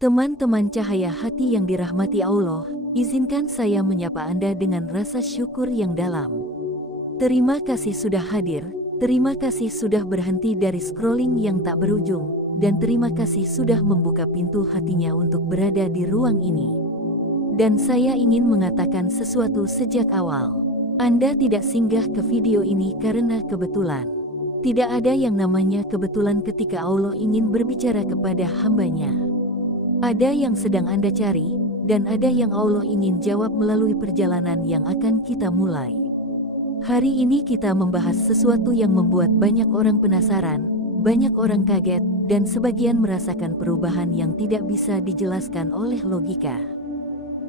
Teman-teman cahaya hati yang dirahmati Allah, izinkan saya menyapa Anda dengan rasa syukur yang dalam. Terima kasih sudah hadir, terima kasih sudah berhenti dari scrolling yang tak berujung, dan terima kasih sudah membuka pintu hatinya untuk berada di ruang ini. Dan saya ingin mengatakan sesuatu sejak awal. Anda tidak singgah ke video ini karena kebetulan. Tidak ada yang namanya kebetulan ketika Allah ingin berbicara kepada hamba-Nya. Ada yang sedang Anda cari, dan ada yang Allah ingin jawab melalui perjalanan yang akan kita mulai. Hari ini kita membahas sesuatu yang membuat banyak orang penasaran, banyak orang kaget, dan sebagian merasakan perubahan yang tidak bisa dijelaskan oleh logika.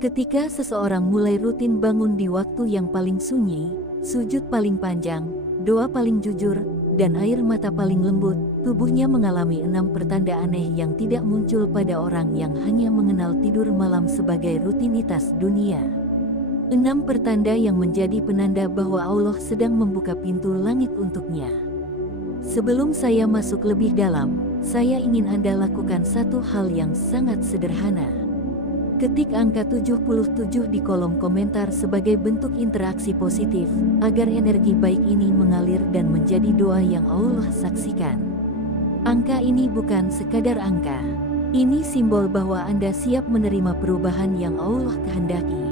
Ketika seseorang mulai rutin bangun di waktu yang paling sunyi, sujud paling panjang, doa paling jujur, dan air mata paling lembut, tubuhnya mengalami 6 pertanda aneh yang tidak muncul pada orang yang hanya mengenal tidur malam sebagai rutinitas dunia. 6 pertanda yang menjadi penanda bahwa Allah sedang membuka pintu langit untuknya. Sebelum saya masuk lebih dalam, saya ingin Anda lakukan satu hal yang sangat sederhana. Ketik angka 77 di kolom komentar sebagai bentuk interaksi positif, agar energi baik ini mengalir dan menjadi doa yang Allah saksikan. Angka ini bukan sekadar angka. Ini simbol bahwa Anda siap menerima perubahan yang Allah kehendaki.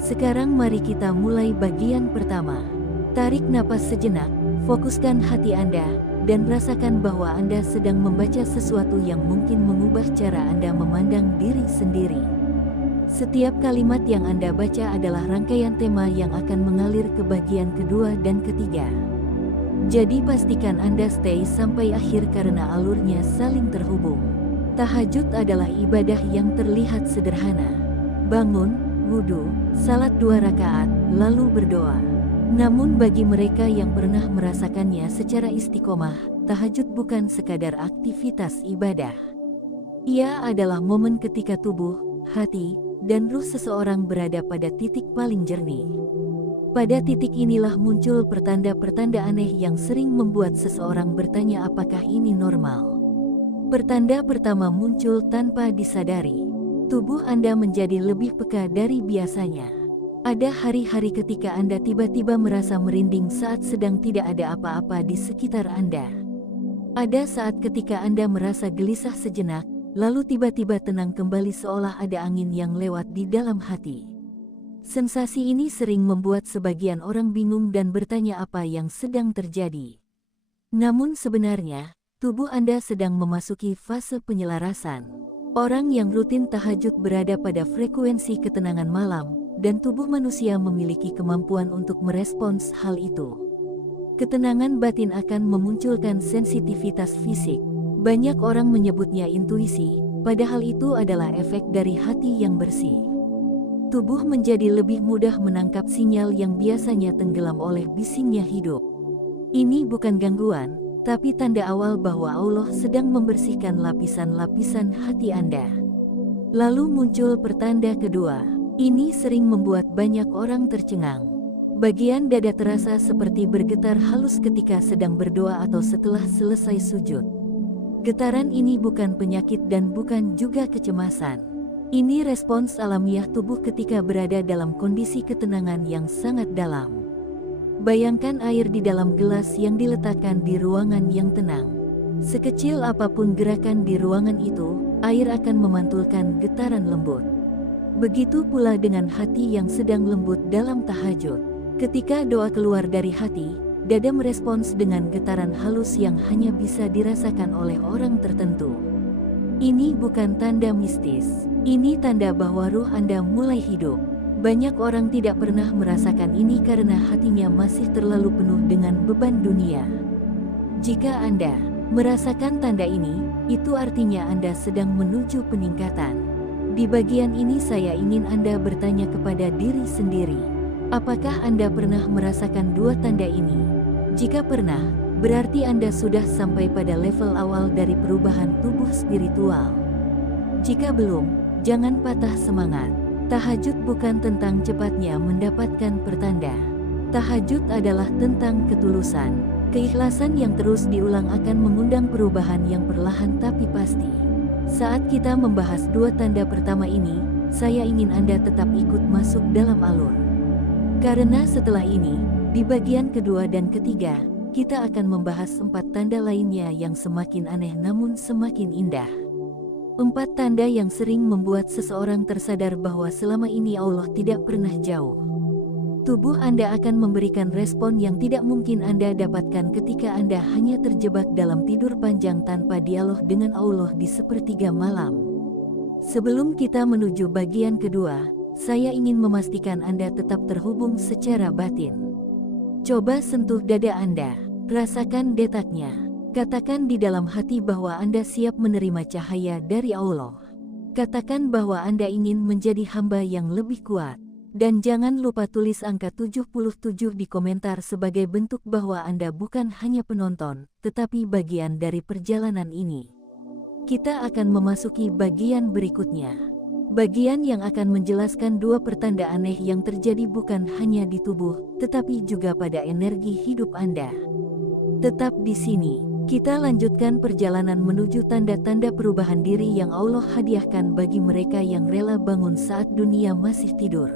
Sekarang mari kita mulai bagian pertama. Tarik napas sejenak, fokuskan hati Anda, dan rasakan bahwa Anda sedang membaca sesuatu yang mungkin mengubah cara Anda memandang diri sendiri. Setiap kalimat yang Anda baca adalah rangkaian tema yang akan mengalir ke bagian kedua dan ketiga. Jadi pastikan Anda stay sampai akhir karena alurnya saling terhubung. Tahajud adalah ibadah yang terlihat sederhana. Bangun, wudhu, salat 2 rakaat, lalu berdoa. Namun bagi mereka yang pernah merasakannya secara istiqomah, tahajud bukan sekadar aktivitas ibadah. Ia adalah momen ketika tubuh, hati, dan ruh seseorang berada pada titik paling jernih. Pada titik inilah muncul pertanda-pertanda aneh yang sering membuat seseorang bertanya apakah ini normal. Pertanda pertama muncul tanpa disadari. Tubuh Anda menjadi lebih peka dari biasanya. Ada hari-hari ketika Anda tiba-tiba merasa merinding saat sedang tidak ada apa-apa di sekitar Anda. Ada saat ketika Anda merasa gelisah sejenak, lalu tiba-tiba tenang kembali seolah ada angin yang lewat di dalam hati. Sensasi ini sering membuat sebagian orang bingung dan bertanya apa yang sedang terjadi. Namun sebenarnya, tubuh Anda sedang memasuki fase penyelarasan. Orang yang rutin tahajud berada pada frekuensi ketenangan malam, dan tubuh manusia memiliki kemampuan untuk merespons hal itu. Ketenangan batin akan memunculkan sensitivitas fisik. Banyak orang menyebutnya intuisi, padahal itu adalah efek dari hati yang bersih. Tubuh menjadi lebih mudah menangkap sinyal yang biasanya tenggelam oleh bisingnya hidup. Ini bukan gangguan, tapi tanda awal bahwa Allah sedang membersihkan lapisan-lapisan hati Anda. Lalu muncul pertanda kedua. Ini sering membuat banyak orang tercengang. Bagian dada terasa seperti bergetar halus ketika sedang berdoa atau setelah selesai sujud. Getaran ini bukan penyakit dan bukan juga kecemasan. Ini respons alamiah tubuh ketika berada dalam kondisi ketenangan yang sangat dalam. Bayangkan air di dalam gelas yang diletakkan di ruangan yang tenang. Sekecil apapun gerakan di ruangan itu, air akan memantulkan getaran lembut. Begitu pula dengan hati yang sedang lembut dalam tahajud. Ketika doa keluar dari hati, dada merespons dengan getaran halus yang hanya bisa dirasakan oleh orang tertentu. Ini bukan tanda mistis. Ini tanda bahwa ruh Anda mulai hidup. Banyak orang tidak pernah merasakan ini karena hatinya masih terlalu penuh dengan beban dunia. Jika Anda merasakan tanda ini, itu artinya Anda sedang menuju peningkatan. Di bagian ini saya ingin Anda bertanya kepada diri sendiri. Apakah Anda pernah merasakan 2 tanda ini? Jika pernah, berarti Anda sudah sampai pada level awal dari perubahan tubuh spiritual. Jika belum, jangan patah semangat. Tahajud bukan tentang cepatnya mendapatkan pertanda. Tahajud adalah tentang ketulusan. Keikhlasan yang terus diulang akan mengundang perubahan yang perlahan tapi pasti. Saat kita membahas dua tanda pertama ini, saya ingin Anda tetap ikut masuk dalam alur. Karena setelah ini, di bagian kedua dan ketiga, kita akan membahas 4 tanda lainnya yang semakin aneh namun semakin indah. 4 tanda yang sering membuat seseorang tersadar bahwa selama ini Allah tidak pernah jauh. Tubuh Anda akan memberikan respon yang tidak mungkin Anda dapatkan ketika Anda hanya terjebak dalam tidur panjang tanpa dialog dengan Allah di sepertiga malam. Sebelum kita menuju bagian kedua, saya ingin memastikan Anda tetap terhubung secara batin. Coba sentuh dada Anda, rasakan detaknya. Katakan di dalam hati bahwa Anda siap menerima cahaya dari Allah. Katakan bahwa Anda ingin menjadi hamba yang lebih kuat. Dan jangan lupa tulis angka 77 di komentar sebagai bentuk bahwa Anda bukan hanya penonton, tetapi bagian dari perjalanan ini. Kita akan memasuki bagian berikutnya. Bagian yang akan menjelaskan 2 pertanda aneh yang terjadi bukan hanya di tubuh, tetapi juga pada energi hidup Anda. Tetap di sini, kita lanjutkan perjalanan menuju tanda-tanda perubahan diri yang Allah hadiahkan bagi mereka yang rela bangun saat dunia masih tidur.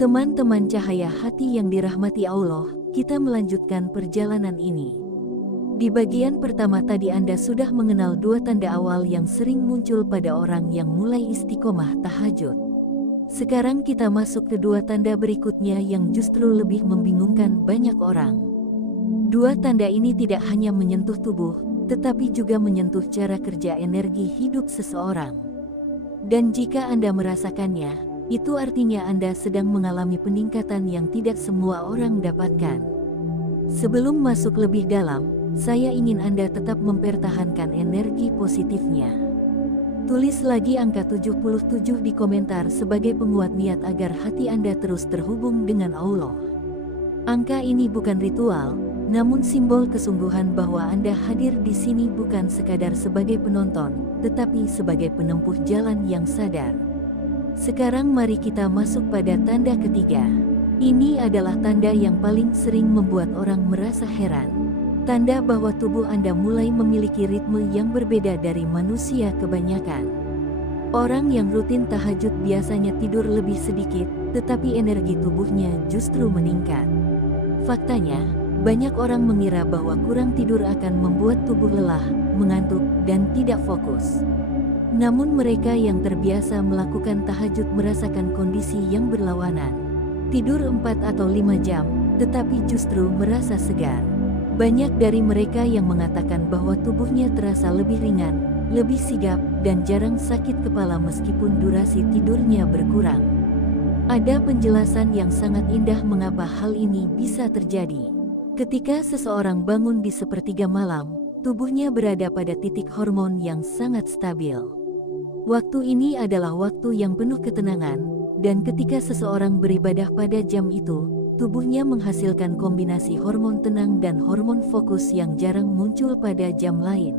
Teman-teman cahaya hati yang dirahmati Allah, kita melanjutkan perjalanan ini. Di bagian pertama tadi Anda sudah mengenal 2 tanda awal yang sering muncul pada orang yang mulai istiqomah tahajud. Sekarang kita masuk ke 2 tanda berikutnya yang justru lebih membingungkan banyak orang. 2 tanda ini tidak hanya menyentuh tubuh, tetapi juga menyentuh cara kerja energi hidup seseorang. Dan jika Anda merasakannya, itu artinya Anda sedang mengalami peningkatan yang tidak semua orang dapatkan. Sebelum masuk lebih dalam, saya ingin Anda tetap mempertahankan energi positifnya. Tulis lagi angka 77 di komentar sebagai penguat niat agar hati Anda terus terhubung dengan Allah. Angka ini bukan ritual, namun simbol kesungguhan bahwa Anda hadir di sini bukan sekadar sebagai penonton, tetapi sebagai penempuh jalan yang sadar. Sekarang mari kita masuk pada tanda ketiga. Ini adalah tanda yang paling sering membuat orang merasa heran. Tanda bahwa tubuh Anda mulai memiliki ritme yang berbeda dari manusia kebanyakan. Orang yang rutin tahajud biasanya tidur lebih sedikit, tetapi energi tubuhnya justru meningkat. Faktanya, banyak orang mengira bahwa kurang tidur akan membuat tubuh lelah, mengantuk, dan tidak fokus. Namun mereka yang terbiasa melakukan tahajud merasakan kondisi yang berlawanan. Tidur 4 atau 5 jam, tetapi justru merasa segar. Banyak dari mereka yang mengatakan bahwa tubuhnya terasa lebih ringan, lebih sigap, dan jarang sakit kepala meskipun durasi tidurnya berkurang. Ada penjelasan yang sangat indah mengapa hal ini bisa terjadi. Ketika seseorang bangun di sepertiga malam, tubuhnya berada pada titik hormon yang sangat stabil. Waktu ini adalah waktu yang penuh ketenangan, dan ketika seseorang beribadah pada jam itu, tubuhnya menghasilkan kombinasi hormon tenang dan hormon fokus yang jarang muncul pada jam lain.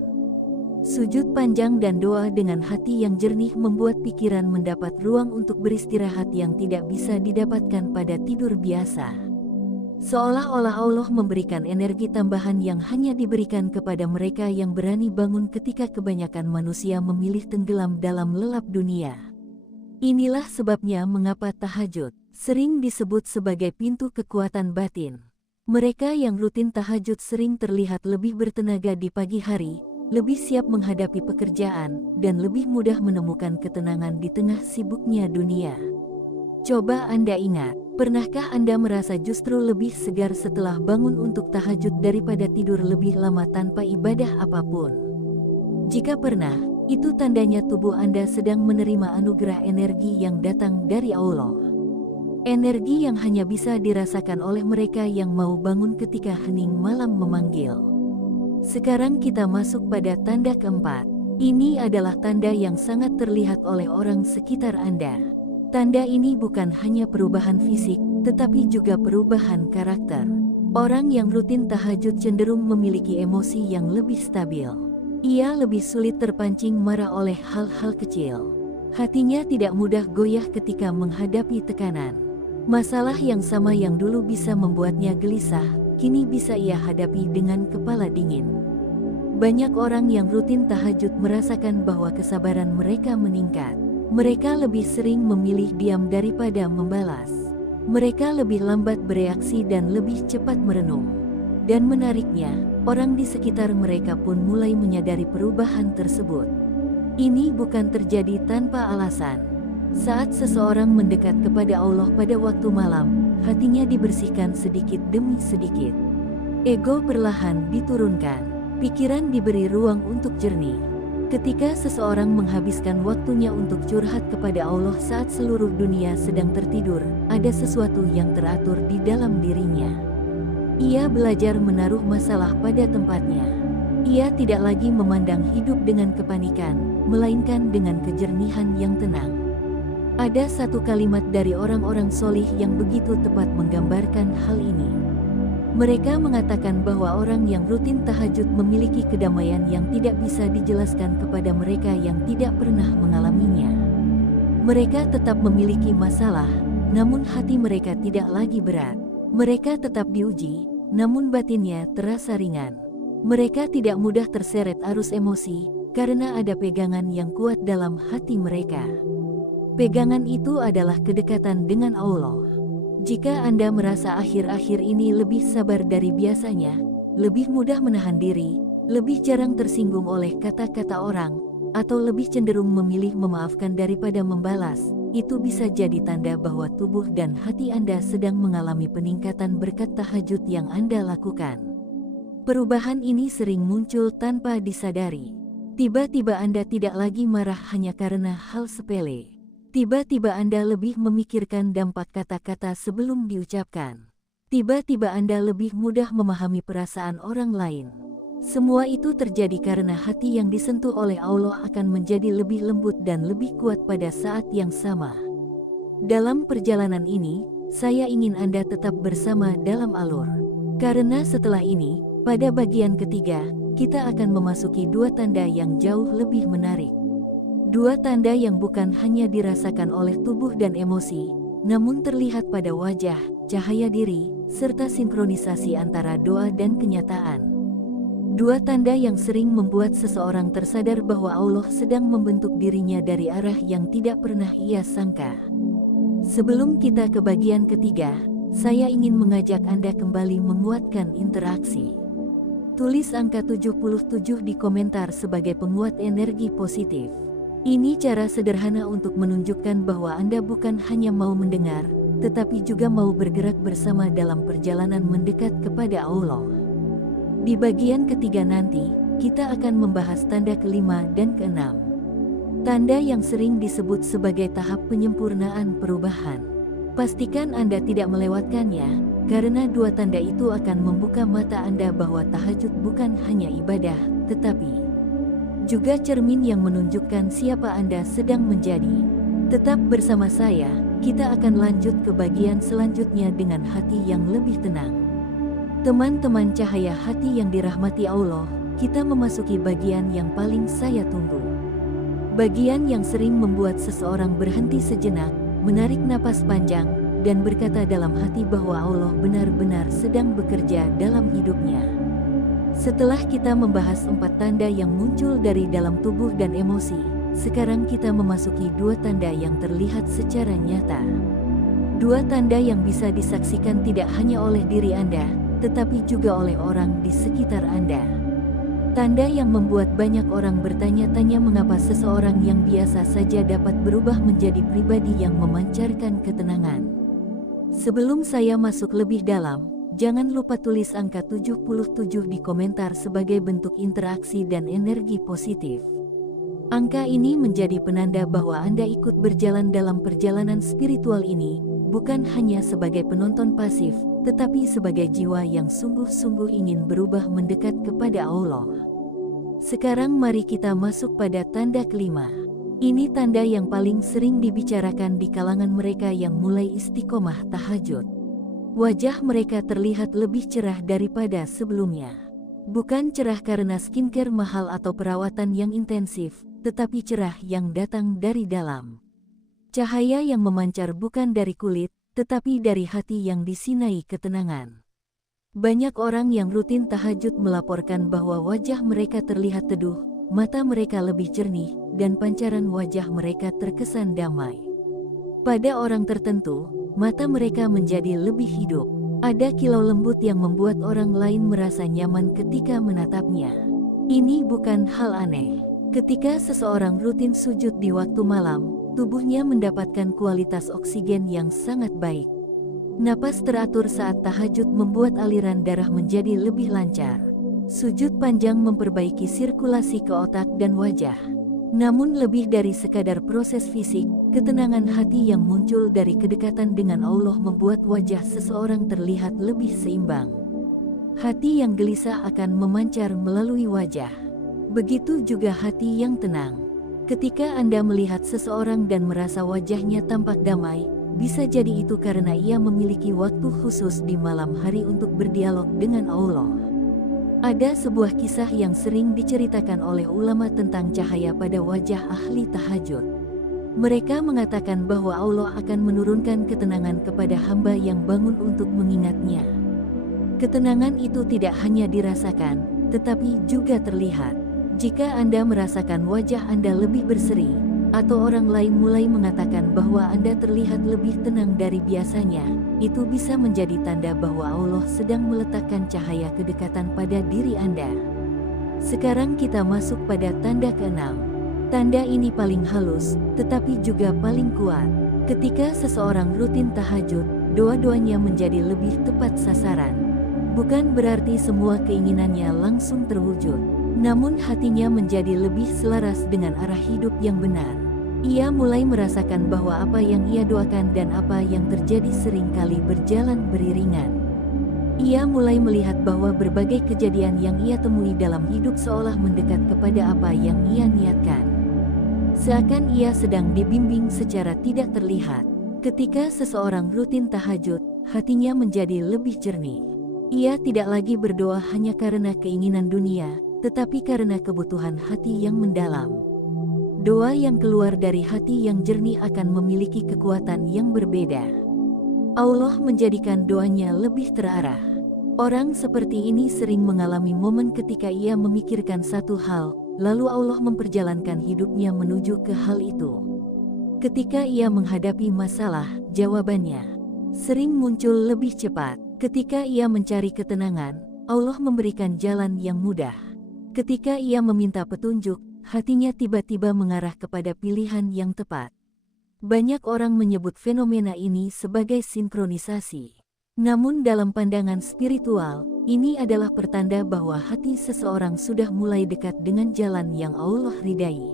Sujud panjang dan doa dengan hati yang jernih membuat pikiran mendapat ruang untuk beristirahat yang tidak bisa didapatkan pada tidur biasa. Seolah-olah Allah memberikan energi tambahan yang hanya diberikan kepada mereka yang berani bangun ketika kebanyakan manusia memilih tenggelam dalam lelap dunia. Inilah sebabnya mengapa tahajud sering disebut sebagai pintu kekuatan batin. Mereka yang rutin tahajud sering terlihat lebih bertenaga di pagi hari, lebih siap menghadapi pekerjaan, dan lebih mudah menemukan ketenangan di tengah sibuknya dunia. Coba Anda ingat, pernahkah Anda merasa justru lebih segar setelah bangun untuk tahajud daripada tidur lebih lama tanpa ibadah apapun? Jika pernah, itu tandanya tubuh Anda sedang menerima anugerah energi yang datang dari Allah. Energi yang hanya bisa dirasakan oleh mereka yang mau bangun ketika hening malam memanggil. Sekarang kita masuk pada tanda keempat. Ini adalah tanda yang sangat terlihat oleh orang sekitar Anda. Tanda ini bukan hanya perubahan fisik, tetapi juga perubahan karakter. Orang yang rutin tahajud cenderung memiliki emosi yang lebih stabil. Ia lebih sulit terpancing marah oleh hal-hal kecil. Hatinya tidak mudah goyah ketika menghadapi tekanan. Masalah yang sama yang dulu bisa membuatnya gelisah, kini bisa ia hadapi dengan kepala dingin. Banyak orang yang rutin tahajud merasakan bahwa kesabaran mereka meningkat. Mereka lebih sering memilih diam daripada membalas. Mereka lebih lambat bereaksi dan lebih cepat merenung. Dan menariknya, orang di sekitar mereka pun mulai menyadari perubahan tersebut. Ini bukan terjadi tanpa alasan. Saat seseorang mendekat kepada Allah pada waktu malam, hatinya dibersihkan sedikit demi sedikit. Ego perlahan diturunkan. Pikiran diberi ruang untuk jernih. Ketika seseorang menghabiskan waktunya untuk curhat kepada Allah saat seluruh dunia sedang tertidur, ada sesuatu yang teratur di dalam dirinya. Ia belajar menaruh masalah pada tempatnya. Ia tidak lagi memandang hidup dengan kepanikan, melainkan dengan kejernihan yang tenang. Ada satu kalimat dari orang-orang solih yang begitu tepat menggambarkan hal ini. Mereka mengatakan bahwa orang yang rutin tahajud memiliki kedamaian yang tidak bisa dijelaskan kepada mereka yang tidak pernah mengalaminya. Mereka tetap memiliki masalah, namun hati mereka tidak lagi berat. Mereka tetap diuji, namun batinnya terasa ringan. Mereka tidak mudah terseret arus emosi, karena ada pegangan yang kuat dalam hati mereka. Pegangan itu adalah kedekatan dengan Allah. Jika Anda merasa akhir-akhir ini lebih sabar dari biasanya, lebih mudah menahan diri, lebih jarang tersinggung oleh kata-kata orang, atau lebih cenderung memilih memaafkan daripada membalas, itu bisa jadi tanda bahwa tubuh dan hati Anda sedang mengalami peningkatan berkat tahajud yang Anda lakukan. Perubahan ini sering muncul tanpa disadari. Tiba-tiba Anda tidak lagi marah hanya karena hal sepele. Tiba-tiba Anda lebih memikirkan dampak kata-kata sebelum diucapkan. Tiba-tiba Anda lebih mudah memahami perasaan orang lain. Semua itu terjadi karena hati yang disentuh oleh Allah akan menjadi lebih lembut dan lebih kuat pada saat yang sama. Dalam perjalanan ini, saya ingin Anda tetap bersama dalam alur. Karena setelah ini, pada bagian ketiga, kita akan memasuki dua tanda yang jauh lebih menarik. Dua tanda yang bukan hanya dirasakan oleh tubuh dan emosi, namun terlihat pada wajah, cahaya diri, serta sinkronisasi antara doa dan kenyataan. Dua tanda yang sering membuat seseorang tersadar bahwa Allah sedang membentuk dirinya dari arah yang tidak pernah ia sangka. Sebelum kita ke bagian ketiga, saya ingin mengajak Anda kembali menguatkan interaksi. Tulis angka 77 di komentar sebagai penguat energi positif. Ini cara sederhana untuk menunjukkan bahwa Anda bukan hanya mau mendengar, tetapi juga mau bergerak bersama dalam perjalanan mendekat kepada Allah. Di bagian ketiga nanti, kita akan membahas tanda kelima dan keenam. Tanda yang sering disebut sebagai tahap penyempurnaan perubahan. Pastikan Anda tidak melewatkannya, karena dua tanda itu akan membuka mata Anda bahwa tahajud bukan hanya ibadah, tetapi juga cermin yang menunjukkan siapa Anda sedang menjadi. Tetap bersama saya, kita akan lanjut ke bagian selanjutnya dengan hati yang lebih tenang. Teman-teman cahaya hati yang dirahmati Allah, kita memasuki bagian yang paling saya tunggu. Bagian yang sering membuat seseorang berhenti sejenak, menarik napas panjang, dan berkata dalam hati bahwa Allah benar-benar sedang bekerja dalam hidupnya. Setelah kita membahas 4 tanda yang muncul dari dalam tubuh dan emosi, sekarang kita memasuki 2 tanda yang terlihat secara nyata. 2 tanda yang bisa disaksikan tidak hanya oleh diri Anda, tetapi juga oleh orang di sekitar Anda. Tanda yang membuat banyak orang bertanya-tanya mengapa seseorang yang biasa saja dapat berubah menjadi pribadi yang memancarkan ketenangan. Sebelum saya masuk lebih dalam, jangan lupa tulis angka 77 di komentar sebagai bentuk interaksi dan energi positif. Angka ini menjadi penanda bahwa Anda ikut berjalan dalam perjalanan spiritual ini, bukan hanya sebagai penonton pasif, tetapi sebagai jiwa yang sungguh-sungguh ingin berubah mendekat kepada Allah. Sekarang mari kita masuk pada tanda kelima. Ini tanda yang paling sering dibicarakan di kalangan mereka yang mulai istiqomah tahajud. Wajah mereka terlihat lebih cerah daripada sebelumnya. Bukan cerah karena skincare mahal atau perawatan yang intensif, tetapi cerah yang datang dari dalam. Cahaya yang memancar bukan dari kulit, tetapi dari hati yang disinai ketenangan. Banyak orang yang rutin tahajud melaporkan bahwa wajah mereka terlihat teduh, mata mereka lebih jernih, dan pancaran wajah mereka terkesan damai. Pada orang tertentu, mata mereka menjadi lebih hidup. Ada kilau lembut yang membuat orang lain merasa nyaman ketika menatapnya. Ini bukan hal aneh. Ketika seseorang rutin sujud di waktu malam, tubuhnya mendapatkan kualitas oksigen yang sangat baik. Napas teratur saat tahajud membuat aliran darah menjadi lebih lancar. Sujud panjang memperbaiki sirkulasi ke otak dan wajah. Namun lebih dari sekadar proses fisik, ketenangan hati yang muncul dari kedekatan dengan Allah membuat wajah seseorang terlihat lebih seimbang. Hati yang gelisah akan memancar melalui wajah. Begitu juga hati yang tenang. Ketika Anda melihat seseorang dan merasa wajahnya tampak damai, bisa jadi itu karena ia memiliki waktu khusus di malam hari untuk berdialog dengan Allah. Ada sebuah kisah yang sering diceritakan oleh ulama tentang cahaya pada wajah ahli tahajud. Mereka mengatakan bahwa Allah akan menurunkan ketenangan kepada hamba yang bangun untuk mengingatnya. Ketenangan itu tidak hanya dirasakan, tetapi juga terlihat. Jika Anda merasakan wajah Anda lebih berseri, atau orang lain mulai mengatakan bahwa Anda terlihat lebih tenang dari biasanya, itu bisa menjadi tanda bahwa Allah sedang meletakkan cahaya kedekatan pada diri Anda. Sekarang kita masuk pada tanda ke-6. Tanda ini paling halus, tetapi juga paling kuat. Ketika seseorang rutin tahajud, doa-doanya menjadi lebih tepat sasaran. Bukan berarti semua keinginannya langsung terwujud, namun hatinya menjadi lebih selaras dengan arah hidup yang benar. Ia mulai merasakan bahwa apa yang ia doakan dan apa yang terjadi seringkali berjalan beriringan. Ia mulai melihat bahwa berbagai kejadian yang ia temui dalam hidup seolah mendekat kepada apa yang ia niatkan. Seakan ia sedang dibimbing secara tidak terlihat. Ketika seseorang rutin tahajud, hatinya menjadi lebih jernih. Ia tidak lagi berdoa hanya karena keinginan dunia, tetapi karena kebutuhan hati yang mendalam. Doa yang keluar dari hati yang jernih akan memiliki kekuatan yang berbeda. Allah menjadikan doanya lebih terarah. Orang seperti ini sering mengalami momen ketika ia memikirkan satu hal, lalu Allah memperjalankan hidupnya menuju ke hal itu. Ketika ia menghadapi masalah, jawabannya sering muncul lebih cepat. Ketika ia mencari ketenangan, Allah memberikan jalan yang mudah. Ketika ia meminta petunjuk, hatinya tiba-tiba mengarah kepada pilihan yang tepat. Banyak orang menyebut fenomena ini sebagai sinkronisasi. Namun dalam pandangan spiritual, ini adalah pertanda bahwa hati seseorang sudah mulai dekat dengan jalan yang Allah ridai.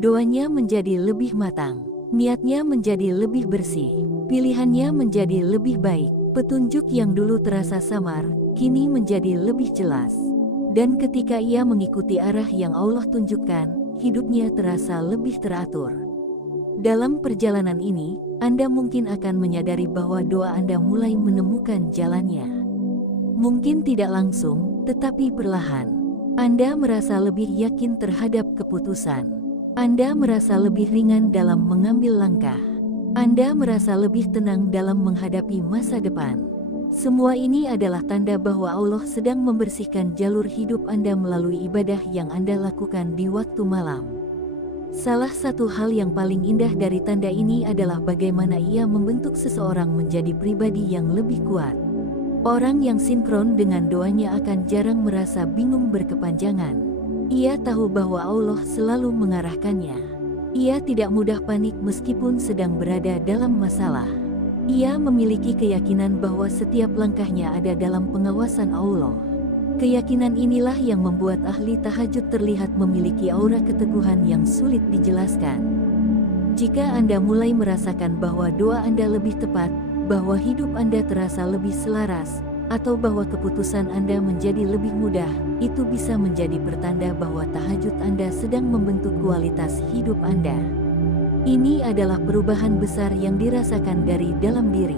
Doanya menjadi lebih matang, niatnya menjadi lebih bersih, pilihannya menjadi lebih baik. Petunjuk yang dulu terasa samar, kini menjadi lebih jelas. Dan ketika ia mengikuti arah yang Allah tunjukkan, hidupnya terasa lebih teratur. Dalam perjalanan ini, Anda mungkin akan menyadari bahwa doa Anda mulai menemukan jalannya. Mungkin tidak langsung, tetapi perlahan. Anda merasa lebih yakin terhadap keputusan. Anda merasa lebih ringan dalam mengambil langkah. Anda merasa lebih tenang dalam menghadapi masa depan. Semua ini adalah tanda bahwa Allah sedang membersihkan jalur hidup Anda melalui ibadah yang Anda lakukan di waktu malam. Salah satu hal yang paling indah dari tanda ini adalah bagaimana ia membentuk seseorang menjadi pribadi yang lebih kuat. Orang yang sinkron dengan doanya akan jarang merasa bingung berkepanjangan. Ia tahu bahwa Allah selalu mengarahkannya. Ia tidak mudah panik meskipun sedang berada dalam masalah. Ia memiliki keyakinan bahwa setiap langkahnya ada dalam pengawasan Allah. Keyakinan inilah yang membuat ahli tahajud terlihat memiliki aura keteguhan yang sulit dijelaskan. Jika Anda mulai merasakan bahwa doa Anda lebih tepat, bahwa hidup Anda terasa lebih selaras, atau bahwa keputusan Anda menjadi lebih mudah, itu bisa menjadi pertanda bahwa tahajud Anda sedang membentuk kualitas hidup Anda. Ini adalah perubahan besar yang dirasakan dari dalam diri.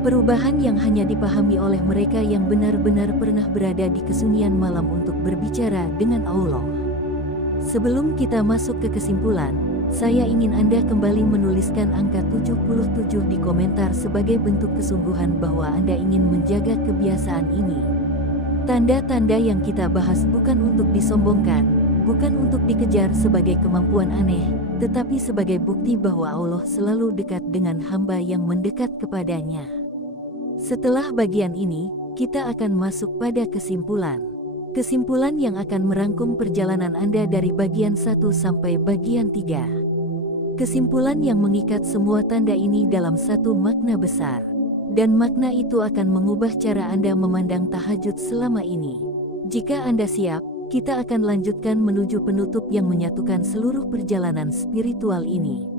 Perubahan yang hanya dipahami oleh mereka yang benar-benar pernah berada di kesunyian malam untuk berbicara dengan Allah. Sebelum kita masuk ke kesimpulan, Saya ingin Anda kembali menuliskan angka 77 di komentar sebagai bentuk kesungguhan bahwa Anda ingin menjaga kebiasaan ini. Tanda-tanda yang kita bahas bukan untuk disombongkan, bukan untuk dikejar sebagai kemampuan aneh, tetapi sebagai bukti bahwa Allah selalu dekat dengan hamba yang mendekat kepadanya. Setelah bagian ini, kita akan masuk pada kesimpulan. Kesimpulan yang akan merangkum perjalanan Anda dari bagian 1 sampai bagian 3. Kesimpulan yang mengikat semua tanda ini dalam satu makna besar. Dan makna itu akan mengubah cara Anda memandang tahajud selama ini. Jika Anda siap, kita akan lanjutkan menuju penutup yang menyatukan seluruh perjalanan spiritual ini.